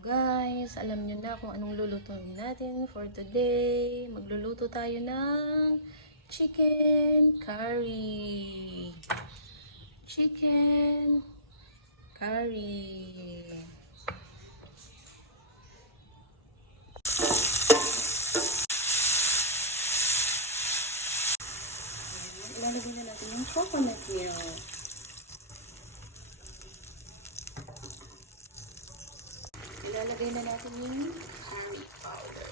Guys, alam nyo na kung anong lulutuin natin for today. Magluluto tayo ng chicken curry. Chicken curry. Ilalagay na natin yung coconut milk. Ilalagay na natin yung curry powder.